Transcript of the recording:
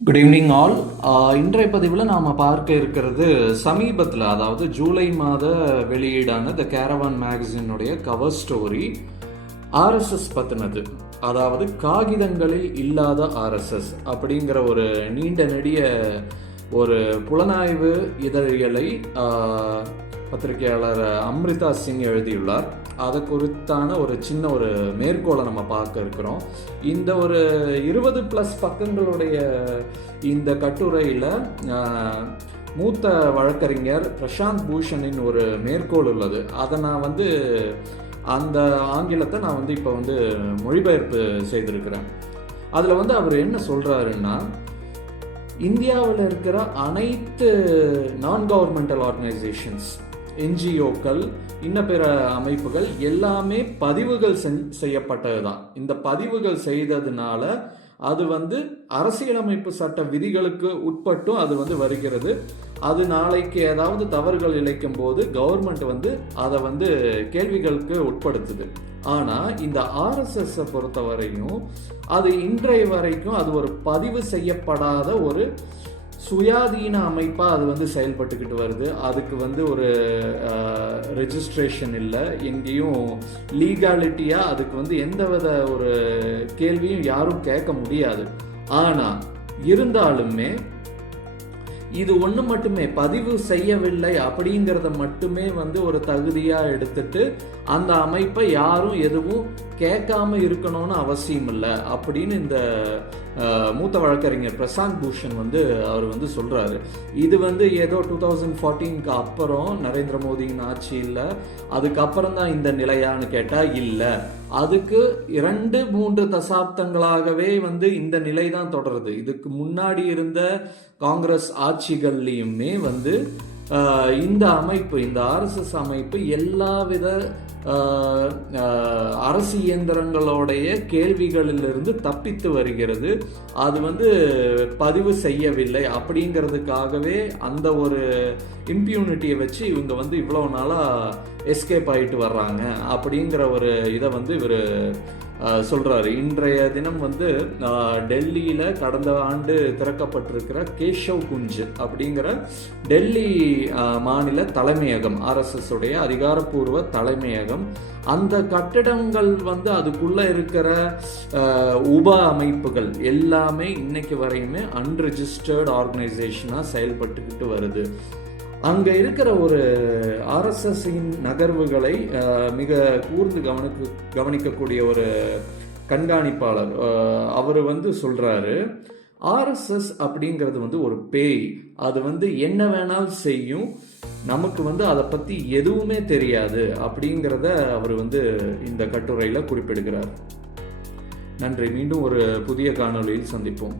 Good evening all. இன்றைய பதிவில் நாம் பார்க்க இருக்கிறது சமீபத்தில், அதாவது ஜூலை மாத வெளியீடான த கேரவான் மேகசினுடைய கவர் ஸ்டோரி ஆர்எஸ்எஸ் பற்றினது. அதாவது காகிதங்களில் இல்லாத ஆர்எஸ்எஸ் அப்படிங்கிற ஒரு நீண்ட நெடிய ஒரு புலனாய்வு இதழியலை பத்திரிகையாளர் அம்ரிதா சிங் எழுதியுள்ளார். அதை குறித்தான ஒரு சின்ன ஒரு மேற்கோளை நம்ம பார்க்க இருக்கிறோம். இந்த ஒரு 20+ பக்கங்களுடைய இந்த கட்டுரையில் மூத்த வழக்கறிஞர் பிரசாந்த் பூஷனின் ஒரு மேற்கோள் உள்ளது. அதை நான் அந்த ஆங்கிலத்தை நான் இப்போ மொழிபெயர்ப்பு செய்திருக்கிறேன். அதில் அவர் என்ன சொல்கிறாருன்னா, இந்தியாவில் இருக்கிற அனைத்து நான் கவர்மெண்டல் ஆர்கனைசேஷன்ஸ், என்ஜிஓக்கள், இன்ன பிற அமைப்புகள் எல்லாமே பதிவுகள் செய்யப்பட்டது தான். இந்த பதிவுகள் செய்ததுனால அது அரசியலமைப்பு சட்ட விதிகளுக்கு உட்பட்டும் அது வருகிறது. அது நாளைக்கு ஏதாவது தவறுகள் இழைக்கும் போது கவர்மெண்ட் அதை கேள்விகளுக்கு உட்படுத்துது. ஆனால் இந்த ஆர்எஸ்எஸ் பொறுத்தவரையும் அது இன்றைய வரைக்கும் அது ஒரு பதிவு செய்யப்படாத ஒரு சுயாதீன அமைப்பாக அது செயல்பட்டுக்கிட்டு வருது. அதுக்கு ஒரு ரெஜிஸ்ட்ரேஷன் இல்லை, எங்கேயும் லீகாலிட்டியாக அதுக்கு எந்தவித ஒரு கேள்வியும் யாரும் கேட்க முடியாது. ஆனால் இருந்தாலுமே இது ஒன்று மட்டுமே பதிவு செய்யவில்லை அப்படிங்கிறத மட்டுமே ஒரு தகுதியாக எடுத்துட்டு அந்த அமைப்பை யாரும் எதுவும் கேட்காம இருக்கணும்னு அவசியம் இல்லை அப்படின்னு இந்த மூத்த வழக்கறிஞர் பிரசாந்த் பூஷன் அவர் சொல்றாரு. இது ஏதோ 2014க்கு அப்புறம் நரேந்திர மோடியின் ஆட்சி இல்லை, அதுக்கப்புறம் தான் இந்த நிலையான்னு கேட்டால் இல்லை. அதுக்கு 2-3 தசாப்தங்களாகவே இந்த நிலை தான் தொடருது. இதுக்கு முன்னாடி இருந்த காங்கிரஸ் ஆட்சிகள்லையுமே இந்த அமைப்பு, இந்த ஆர்எஸ்எஸ் அமைப்பு எல்லாவித அரசு இயந்திரங்களுடைய கேள்விகளிலிருந்து தப்பித்து வருகிறது. அது பதிவு செய்யவில்லை அப்படிங்கிறதுக்காகவே அந்த ஒரு இம்ப்யூனிட்டியை வச்சு இவங்க இவ்வளோ நாளாக எஸ்கேப் ஆகிட்டு வர்றாங்க அப்படிங்கிற ஒரு இதை இவர் சொல்கிறாரு. இன்றைய தினம் டெல்லியில் கடந்த ஆண்டு திறக்கப்பட்டிருக்கிற கேஷவ் குஞ்ச் அப்படிங்கிற டெல்லி மாநில தலைமையகம், ஆர்எஸ்எஸ் உடைய அதிகாரப்பூர்வ தலைமையகம், அந்த கட்டிடங்கள் அதுக்குள்ளே இருக்கிற உப அமைப்புகள் எல்லாமே இன்னைக்கு வரையுமே அன்ரெஜிஸ்டர்டு ஆர்கனைசேஷனாக செயல்பட்டுக்கிட்டு வருது. அங்கே இருக்கிற ஒரு ஆர்எஸ்எஸ்ஸின் நகர்வுகளை மிக கூர்ந்து கவனிக்கக்கூடிய ஒரு கண்காணிப்பாளர் அவர் சொல்கிறாரு, ஆர்எஸ்எஸ் அப்படிங்கிறது ஒரு பேய். அது என்ன வேணாலும் செய்யும், நமக்கு அதை பற்றி எதுவுமே தெரியாது அப்படிங்கிறத அவர் இந்த கட்டுரையில் குறிப்பிடுகிறார். நன்றி. மீண்டும் ஒரு புதிய காணொளியில் சந்திப்போம்.